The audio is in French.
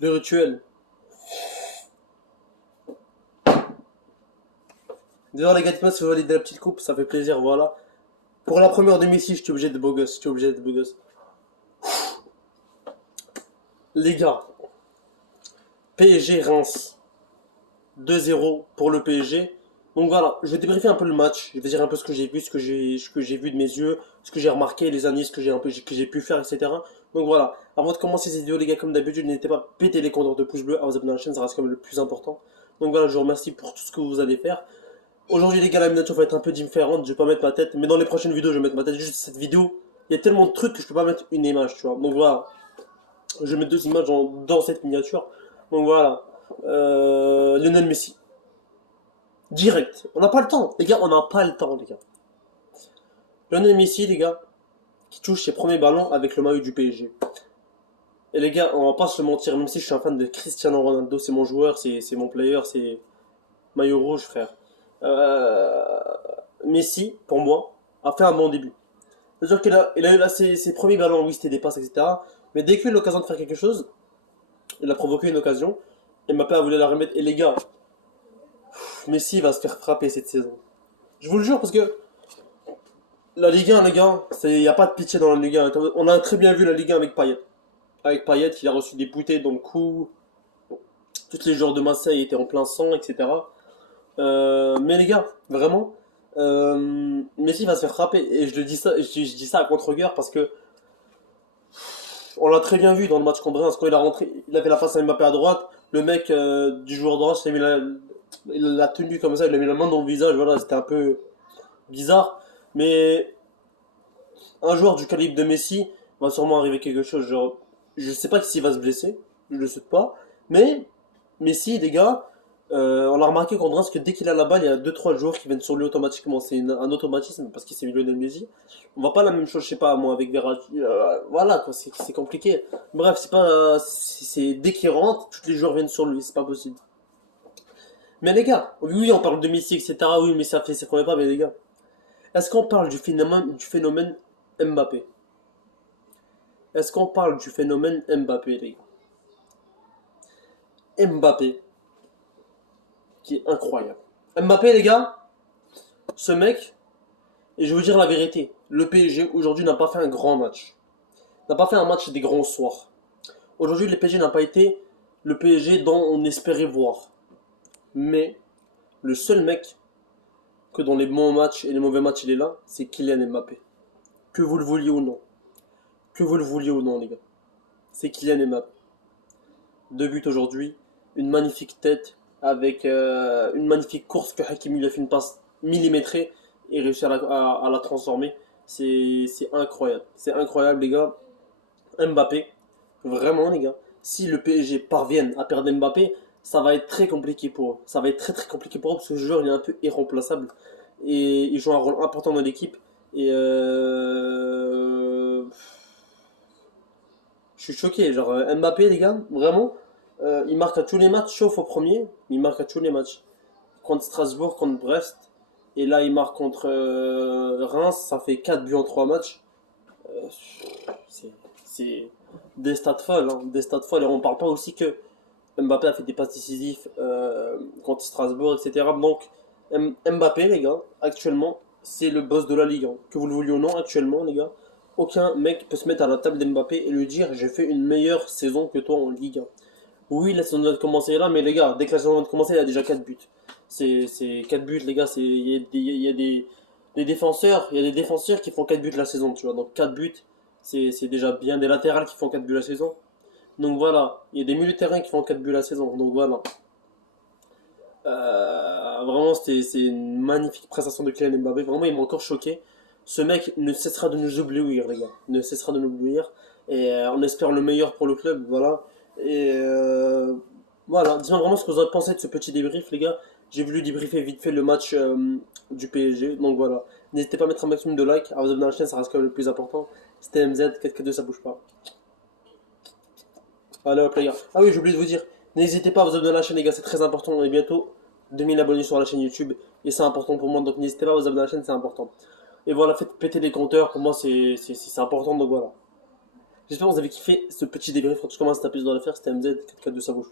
Le rituel. D'ailleurs, les gars, dites-moi si vous validez la petite coupe, ça fait plaisir, voilà. Pour la première de Messi, j'étais obligé de beau gosse, j'étais obligé de beau gosse. Les gars, PSG Reims, 2-0 pour le PSG. Donc voilà, je vais débriefer un peu le match, je vais dire un peu ce que j'ai vu, ce que j'ai vu de mes yeux, ce que j'ai remarqué, les analyses que j'ai pu faire, etc. Donc voilà, avant de commencer cette vidéo, les gars, comme d'habitude, n'hésitez pas à péter les compteurs de pouces bleus, à vous abonner à la chaîne, ça reste comme le plus important. Donc voilà, je vous remercie pour tout ce que vous allez faire. Aujourd'hui, les gars, la miniature va être un peu différente, je vais pas mettre ma tête, mais dans les prochaines vidéos, je vais mettre ma tête. Juste cette vidéo, il y a tellement de trucs que je peux pas mettre une image, tu vois. Donc voilà, je vais mettre deux images dans cette miniature. Donc voilà, Lionel Messi. Direct. On n'a pas le temps, les gars, on n'a pas le temps, les gars. Lionel Messi, les gars, qui touche ses premiers ballons avec le maillot du PSG. Et les gars, on va pas se mentir, même si je suis un fan de Cristiano Ronaldo, c'est mon joueur, c'est mon player, c'est maillot rouge, frère. Euh, Messi, pour moi, a fait un bon début. C'est-à-dire qu'il a eu là ses premiers ballons, oui, c'était des passes, etc. Mais dès qu'il a eu l'occasion de faire quelque chose, il a provoqué une occasion, et Mbappé a voulu la remettre. Et les gars, Messi va se faire frapper cette saison. Je vous le jure, parce que la Ligue 1, les gars, il n'y a pas de pitié dans la Ligue 1. On a très bien vu la Ligue 1 avec Payet. Avec Payet, il a reçu des bouteilles dans le cou. Tous les joueurs de Marseille étaient en plein sang, etc. Mais les gars, vraiment, Messi va se faire frapper. Et je le dis ça, je dis ça à contre-cœur parce que on l'a très bien vu dans le match contre Reims. Quand il a rentré, il a fait la face à Mbappé à droite. Le mec du joueur droit, il l'a tenu comme ça, il a mis la main dans le visage. Voilà, c'était un peu bizarre. Mais un joueur du calibre de Messi va sûrement arriver quelque chose. Genre, je sais pas s'il va se blesser, je le souhaite pas. Mais Messi, les gars, on a remarqué contre Reims que dès qu'il a la balle, il y a deux trois joueurs qui viennent sur lui automatiquement. C'est un automatisme parce qu'il s'est mis Lionel Messi. On va pas la même chose, je sais pas, moi avec Verratti. Voilà, quoi, c'est compliqué. Bref, c'est pas, dès qu'il rentre, tous les joueurs viennent sur lui, c'est pas possible. Mais les gars, oui, on parle de Messi, etc. Oui, mais ça fait ses premiers pas, mais les gars, est-ce qu'on parle du phénomène Mbappé? Est-ce qu'on parle du phénomène Mbappé, les gars? Mbappé, qui est incroyable. Mbappé, les gars, ce mec, et je vais vous dire la vérité, le PSG aujourd'hui n'a pas fait un grand match. N'a pas fait un match des grands soirs. Aujourd'hui, le PSG n'a pas été le PSG dont on espérait voir. Mais le seul mec que dans les bons matchs et les mauvais matchs il est là, c'est Kylian Mbappé. Que vous le vouliez ou non. Que vous le vouliez ou non, les gars. C'est Kylian Mbappé. Deux buts aujourd'hui, une magnifique tête avec une magnifique course que Hakimi lui a fait une passe millimétrée et réussi à la transformer. C'est incroyable. C'est incroyable, les gars. Mbappé, vraiment, les gars. Si le PSG parvienne à perdre Mbappé, ça va être très compliqué pour eux. Ça va être très très compliqué pour eux parce que ce joueur il est un peu irremplaçable et il joue un rôle important dans l'équipe. Et je suis choqué. Genre, Mbappé, les gars, vraiment, il marque à tous les matchs, sauf au premier, mais il marque à tous les matchs. Contre Strasbourg, contre Brest, et là, il marque contre Reims, ça fait 4 buts en 3 matchs. Euh, c'est des stats folles, hein, des stats folles. Et on parle pas aussi que Mbappé a fait des passes décisives contre Strasbourg, etc. Donc, Mbappé, les gars, actuellement, c'est le boss de la Ligue, hein. Que vous le vouliez ou non, actuellement, les gars, aucun mec peut se mettre à la table d'Mbappé et lui dire j'ai fait une meilleure saison que toi en Ligue 1. Oui, la saison vient de commencer là, mais les gars, dès que la saison vient de commencer, il y a déjà 4 buts. C'est 4 buts, les gars, il y a des défenseurs qui font 4 buts la saison, tu vois. Donc 4 buts, c'est déjà bien des latérales qui font 4 buts la saison. Donc voilà, il y a des milieux de terrain qui font 4 buts la saison. Donc voilà. Vraiment, c'est une magnifique prestation de Kylian Mbappé. Vraiment, il m'a encore choqué. Ce mec ne cessera de nous oublier, les gars. Ne cessera de nous oublier. Et on espère le meilleur pour le club. Voilà. Et voilà. Dis-moi vraiment ce que vous avez pensé de ce petit débrief, les gars. J'ai voulu débriefer vite fait le match du PSG. Donc voilà. N'hésitez pas à mettre un maximum de likes. À vous abonner à la chaîne, ça reste quand même le plus important. C'était MZ, 4K2, ça bouge pas. Allez hop les gars. Ah oui, j'ai oublié de vous dire. N'hésitez pas à vous abonner à la chaîne, les gars. C'est très important. On est bientôt 2000 abonnés sur la chaîne YouTube. Et c'est important pour moi. Donc n'hésitez pas à vous abonner à la chaîne, c'est important. Et voilà, faites péter les compteurs. Pour moi, c'est important. Donc voilà. J'espère que vous avez kiffé ce petit débrief. En tout cas, moi, c'était un plaisir de le faire. C'était MZ, 4 4 de sa bouche.